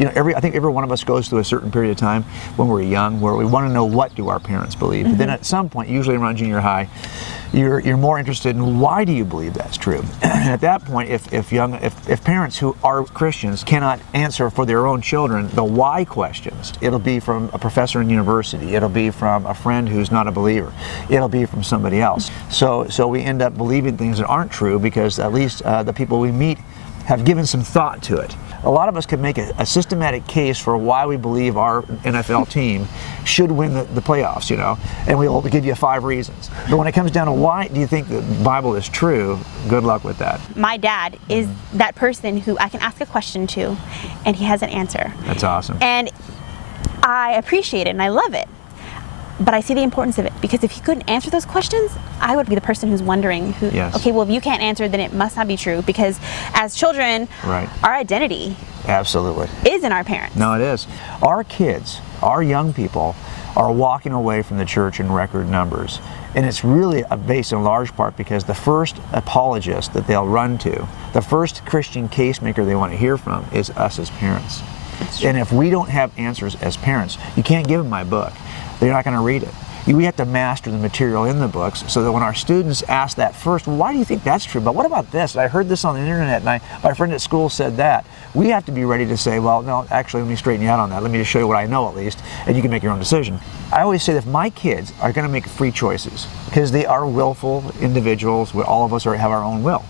You know, I think every one of us goes through a certain period of time when we're young where we want to know what do our parents believe. But then at some point, usually around junior high, you're more interested in why do you believe that's true. And at that point, if parents who are Christians cannot answer for their own children the why questions, it'll be from a professor in university, it'll be from a friend who's not a believer, it'll be from somebody else. So we end up believing things that aren't true because at least the people we meet have given some thought to it. A lot of us can make a systematic case for why we believe our NFL team should win the playoffs, you know, and we'll give you 5 reasons. But when it comes down to why do you think the Bible is true, good luck with that. My dad is that person who I can ask a question to, and he has an answer. That's awesome. And I appreciate it, and I love it. But I see the importance of it, because if he couldn't answer those questions, I would be the person who's wondering, okay, well, if you can't answer, then it must not be true, because as children, our identity absolutely is in our parents. No, it is. Our kids, our young people, are walking away from the church in record numbers. And it's really based in large part because the first apologist that they'll run to, the first Christian case maker they want to hear from is us as parents. And if we don't have answers as parents, you can't give them my book. They're not going to read it. We have to master the material in the books so that when our students ask that first, well, why do you think that's true? But what about this? I heard this on the internet and my friend at school said that. We have to be ready to say, well, no, actually, let me straighten you out on that. Let me just show you what I know at least, and you can make your own decision. I always say that if my kids are going to make free choices, because they are willful individuals, all of us have our own will.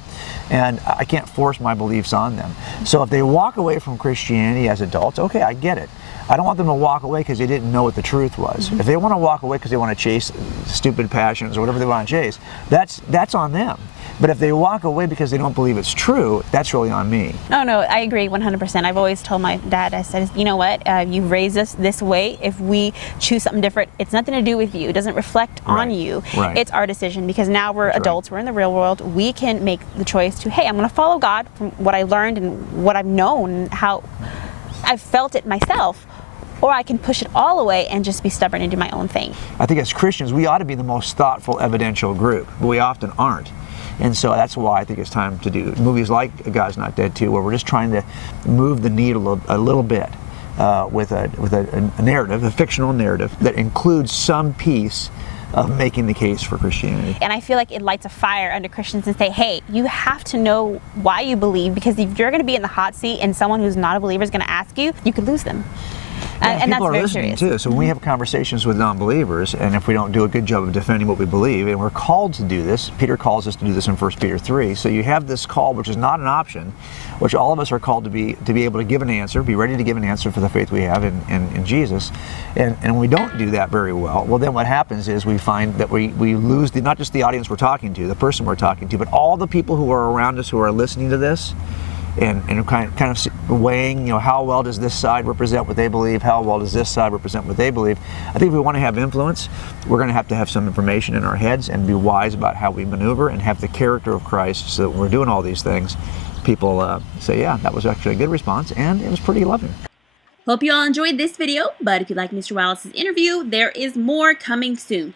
And I can't force my beliefs on them. So if they walk away from Christianity as adults, okay, I get it. I don't want them to walk away because they didn't know what the truth was. If they want to walk away because they want to chase stupid passions or whatever they want to chase, that's on them. But if they walk away because they don't believe it's true, that's really on me. No, I agree 100%. I've always told my dad, I said, you know what, you've raised us this way. If we choose something different, it's nothing to do with you. It doesn't reflect on you. It's our decision, because now we're adults, we're in the real world. We can make the choice to, hey, I'm going to follow God from what I learned and what I've known and how I've felt it myself. Or I can push it all away and just be stubborn and do my own thing. I think as Christians, we ought to be the most thoughtful, evidential group, but we often aren't. And so that's why I think it's time to do movies like God's Not Dead 2, where we're just trying to move the needle a little bit with a narrative, a fictional narrative, that includes some piece of making the case for Christianity. And I feel like it lights a fire under Christians and say, hey, you have to know why you believe, because if you're going to be in the hot seat and someone who's not a believer is going to ask you, you could lose them. And people that's are listening serious. too. So when we have conversations with non-believers, and if we don't do a good job of defending what we believe, and we're called to do this, Peter calls us to do this in 1 Peter 3. So you have this call, which is not an option, which all of us are called to be able to give an answer, be ready to give an answer for the faith we have in Jesus. And when we don't do that very well, then what happens is we find that we lose not just the audience we're talking to, the person we're talking to, but all the people who are around us who are listening to this. And kind of weighing, how well does this side represent what they believe? How well does this side represent what they believe? I think if we want to have influence, we're going to have some information in our heads and be wise about how we maneuver and have the character of Christ, so that when we're doing all these things, people say, yeah, that was actually a good response, and it was pretty loving. Hope you all enjoyed this video, but if you like Mr. Wallace's interview, there is more coming soon.